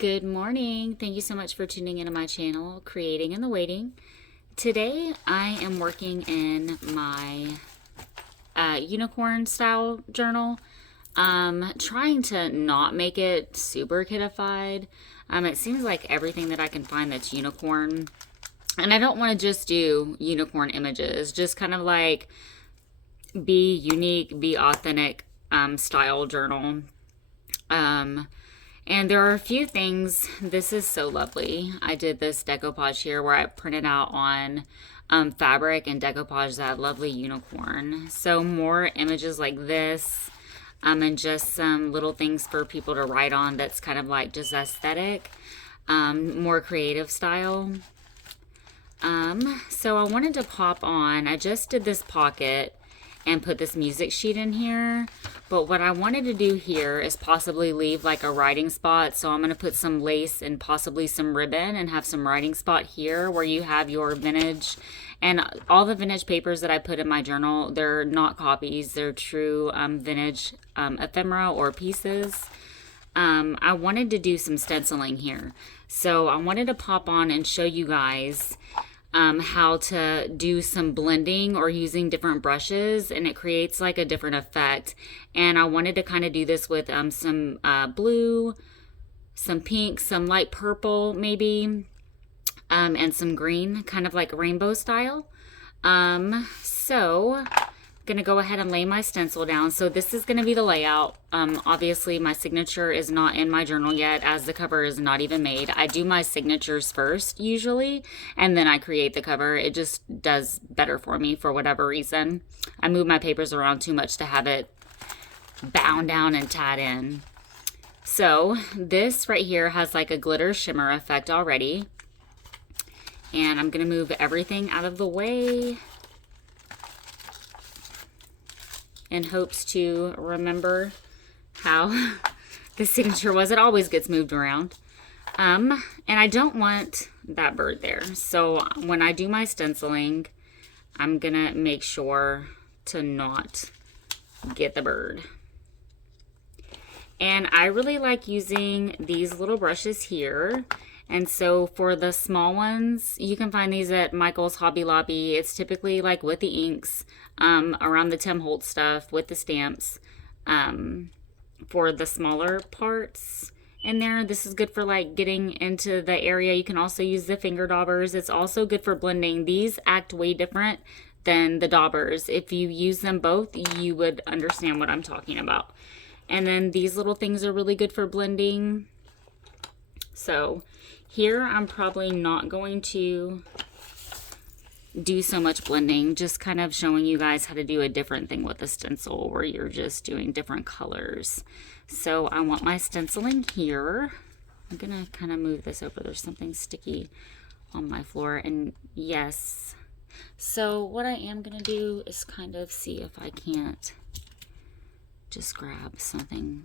Good morning. Thank you so much for tuning into my channel, Creating in the Waiting. Today I am working in my unicorn style journal. Trying to not make it super kidified. It seems like everything that I can find that's unicorn. And I don't want to just do unicorn images, just kind of like be unique, be authentic style journal. And there are a few things. This is so lovely. I did this decoupage here where I printed out on fabric and decoupage that lovely unicorn. So more images like this, and just some little things for people to write on that's kind of like just aesthetic, more creative style. So I wanted to pop on, I just did this pocket and put this music sheet in here. But what I wanted to do here is possibly leave like a writing spot. So I'm going to put some lace and possibly some ribbon and have some writing spot here where you have your vintage. And all the vintage papers that I put in my journal, they're not copies. They're true vintage ephemera or pieces. I wanted to do some stenciling here. So I wanted to pop on and show you guys how to do some blending or using different brushes, and it creates like a different effect. And I wanted to kind of do this with some blue, some pink, some light purple maybe, and some green, kind of like rainbow style. So I'm gonna go ahead and lay my stencil down. So this is gonna be the layout. Obviously my signature is not in my journal yet, as the cover is not even made. I do my signatures first usually, and then I create the cover. It just does better for me for whatever reason. I move my papers around too much to have it bound down and tied in. So this right here has like a glitter shimmer effect already. And I'm gonna move everything out of the way in hopes to remember how the signature was. It always gets moved around. And I don't want that bird there. So when I do my stenciling, I'm gonna make sure to not get the bird. And I really like using these little brushes here. And so for the small ones, you can find these at Michael's, Hobby Lobby. It's typically like with the inks, around the Tim Holtz stuff with the stamps. For the smaller parts in there, this is good for like getting into the area. You can also use the finger daubers. It's also good for blending. These act way different than the daubers. If you use them both, you would understand what I'm talking about. And then these little things are really good for blending. So here I'm probably not going to do so much blending, just kind of showing you guys how to do a different thing with a stencil where you're just doing different colors. So I want my stenciling here. I'm gonna kind of move this over. There's something sticky on my floor, and yes. So what I am gonna do is kind of see if I can't just grab something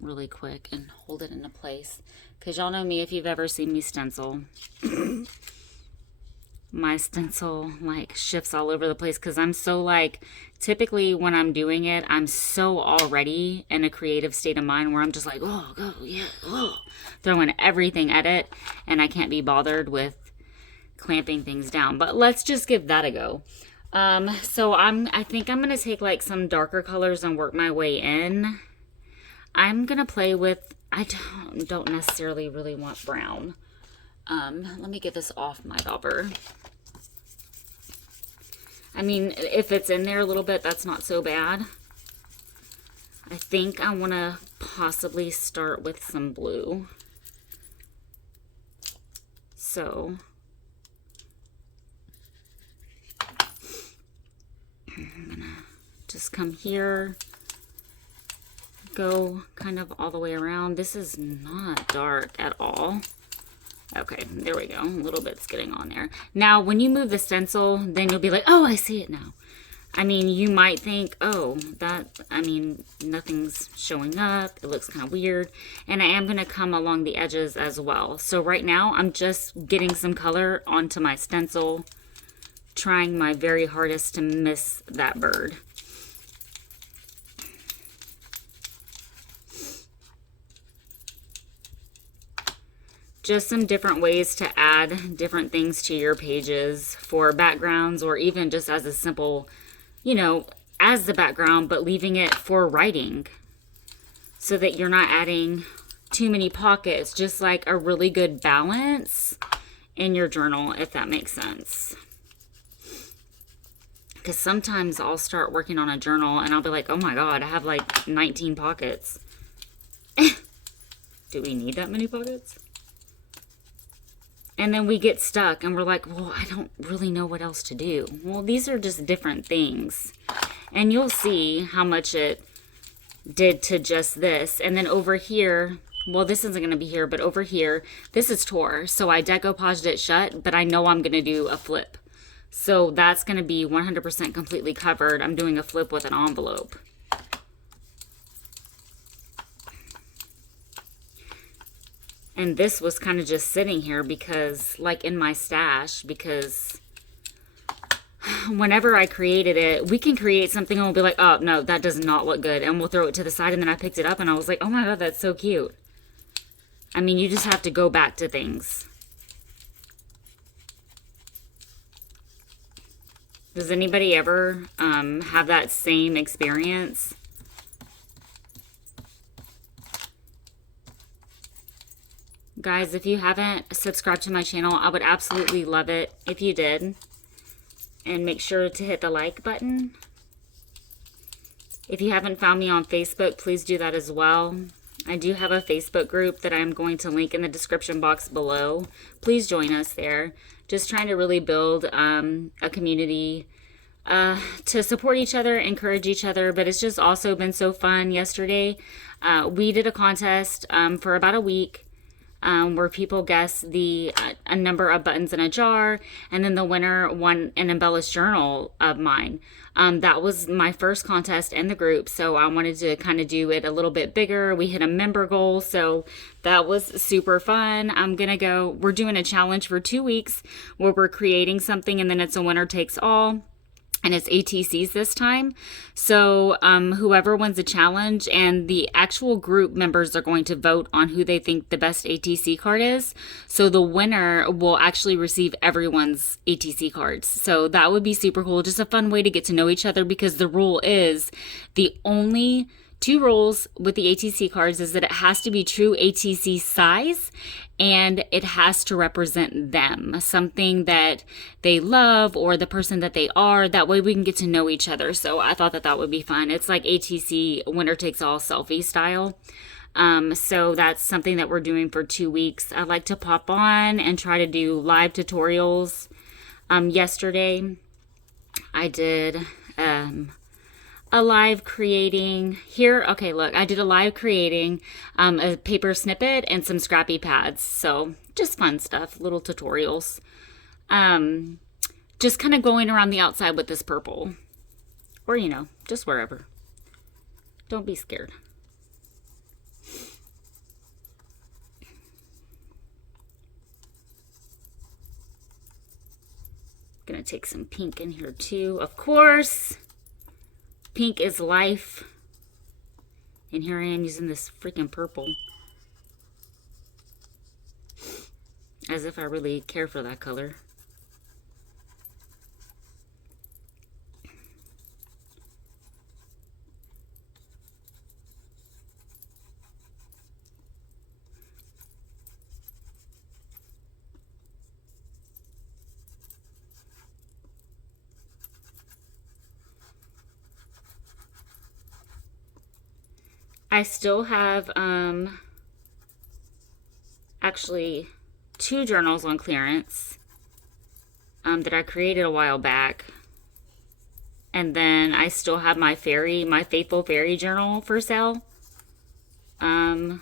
really quick and hold it into place, because y'all know me, if you've ever seen me stencil, my stencil like shifts all over the place, because I'm so like, typically when I'm doing it, I'm so already in a creative state of mind where I'm just like, oh, go, yeah, oh, throwing everything at it, and I can't be bothered with clamping things down. But let's just give that a go. So I think I'm gonna take like some darker colors and work my way in. I'm gonna play with, I don't necessarily really want brown. Let me get this off my dauber. I mean, if it's in there a little bit, that's not so bad. I think I want to possibly start with some blue. So I'm gonna just come here, go kind of all the way around. This is not dark at all. Okay, there we go. A little bit's getting on there. Now, when you move the stencil, then you'll be like, oh, I see it now. I mean, you might think, oh, nothing's showing up. It looks kind of weird. And I am going to come along the edges as well. So right now, I'm just getting some color onto my stencil, trying my very hardest to miss that bird. just some different ways to add different things to your pages for backgrounds, or even just as a simple, you know, as the background, but leaving it for writing so that you're not adding too many pockets. Just like a really good balance in your journal, if that makes sense. Because sometimes I'll start working on a journal and I'll be like, oh my God, I have like 19 pockets. Do we need that many pockets? And then we get stuck and we're like, well, I don't really know what else to do. Well, these are just different things. And you'll see how much it did to just this. And then over here, well, this isn't going to be here, but over here, this is tore. So I decoupaged it shut, but I know I'm going to do a flip. So that's going to be 100% completely covered. I'm doing a flip with an envelope. And this was kind of just sitting here because, like, in my stash, because whenever I created it, we can create something and we'll be like, oh, no, that does not look good. And we'll throw it to the side. And then I picked it up and I was like, oh my God, that's so cute. I mean, you just have to go back to things. Does anybody ever have that same experience? Guys, if you haven't subscribed to my channel, I would absolutely love it if you did. And make sure to hit the like button. If you haven't found me on Facebook, please do that as well. I do have a Facebook group that I'm going to link in the description box below. Please join us there. Just trying to really build a community to support each other, encourage each other. But it's just also been so fun. Yesterday, we did a contest for about a week. Where people guessed a number of buttons in a jar, and then the winner won an embellished journal of mine. That was my first contest in the group, so I wanted to kind of do it a little bit bigger. We hit a member goal, so that was super fun. We're doing a challenge for 2 weeks where we're creating something, and then it's a winner takes all. And it's ATCs this time. So whoever wins the challenge, and the actual group members are going to vote on who they think the best ATC card is. So the winner will actually receive everyone's ATC cards. So that would be super cool. Just a fun way to get to know each other, because the rule is, the only 2 rules with the ATC cards is that it has to be true ATC size, and it has to represent them, something that they love or the person that they are. That way we can get to know each other. So I thought that that would be fun. It's like ATC winner takes all selfie style. So that's something that we're doing for 2 weeks. I like to pop on and try to do live tutorials. Yesterday I did a live creating here. Okay, look, I did a live creating a paper snippet and some scrappy pads. So just fun stuff, little tutorials. Just kind of going around the outside with this purple, or, you know, just wherever. Don't be scared. Gonna take some pink in here too, of course. Pink is life. And here I am using this freaking purple. As if I really care for that color. I still have actually 2 journals on clearance that I created a while back. And then I still have my Faithful Fairy journal for sale. Comment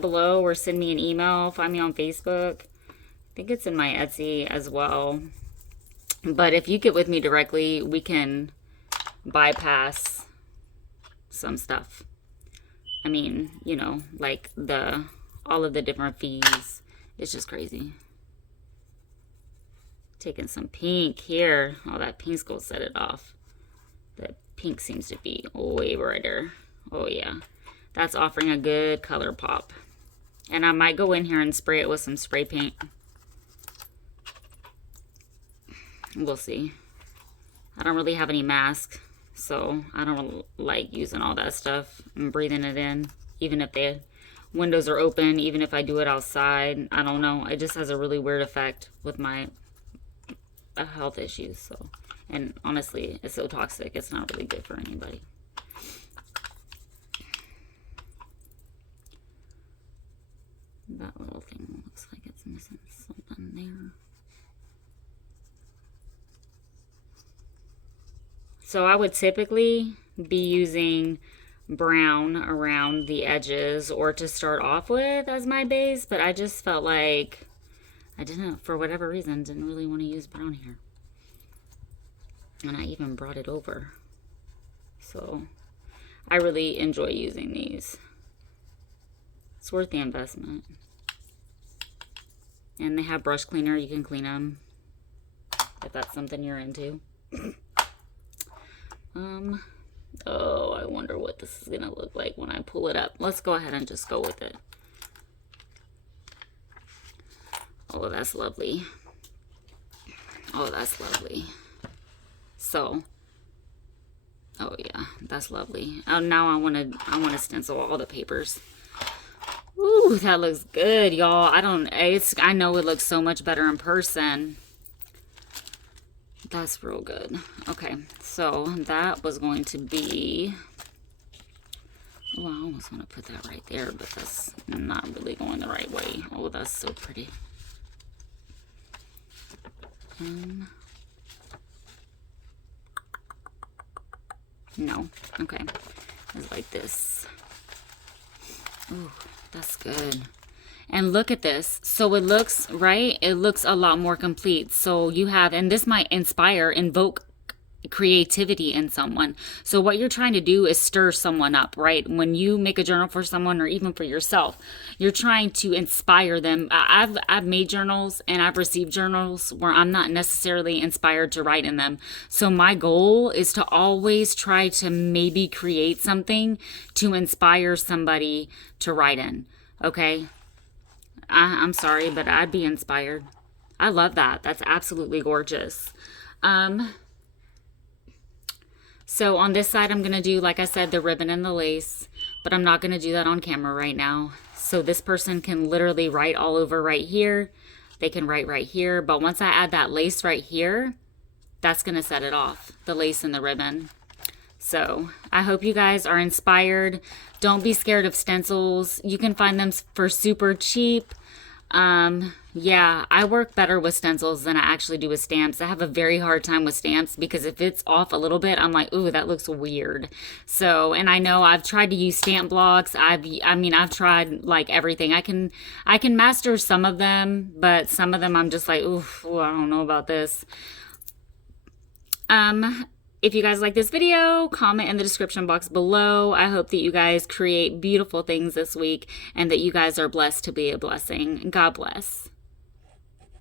below or send me an email. Find me on Facebook. I think it's in my Etsy as well. But if you get with me directly, we can bypass some stuff. I mean, you know, like all of the different fees. It's just crazy. Taking some pink here. Oh, that pink's gonna set it off. That pink seems to be way brighter. Oh yeah, that's offering a good color pop. And I might go in here and spray it with some spray paint. We'll see. I don't really have any mask, so I don't like using all that stuff and breathing it in, even if the windows are open, even if I do it outside. I don't know. It just has a really weird effect with my health issues. So, and honestly, it's so toxic. It's not really good for anybody. That little thing looks like it's missing something there. So I would typically be using brown around the edges or to start off with as my base, but I just felt like I didn't, for whatever reason, didn't really want to use brown here. And I even brought it over. So I really enjoy using these. It's worth the investment. And they have brush cleaner. You can clean them if that's something you're into. Oh, I wonder what this is gonna look like when I pull it up. Let's go ahead and just go with it. Oh, that's lovely. Oh, that's lovely. So, oh yeah, that's lovely. Oh, now I wanna stencil all the papers. Ooh, that looks good, y'all. I know it looks so much better in person. That's real good. Okay, so that was going to be, oh, I almost want to put that right there, but that's not really going the right way. Oh, that's so pretty. No, okay, it's like this. Ooh, that's good. And look at this. So it looks, right? It looks a lot more complete. So you have, and this might invoke creativity in someone. So what you're trying to do is stir someone up, right? When you make a journal for someone or even for yourself, you're trying to inspire them. I've made journals and I've received journals where I'm not necessarily inspired to write in them. So my goal is to always try to maybe create something to inspire somebody to write in. Okay? I'm sorry, but I'd be inspired. I love that. That's absolutely gorgeous. So on this side, I'm going to do, like I said, the ribbon and the lace, but I'm not going to do that on camera right now. So this person can literally write all over right here. They can write right here. But once I add that lace right here, that's going to set it off, the lace and the ribbon. So I hope you guys are inspired. Don't be scared of stencils. You can find them for super cheap. Yeah, I work better with stencils than I actually do with stamps. I have a very hard time with stamps because if it's off a little bit, I'm like, ooh, that looks weird. So, and I know I've tried to use stamp blocks. I've tried like everything. I can master some of them, but some of them I'm just like, ooh, I don't know about this. If you guys like this video, comment in the description box below. I hope that you guys create beautiful things this week and that you guys are blessed to be a blessing. God bless.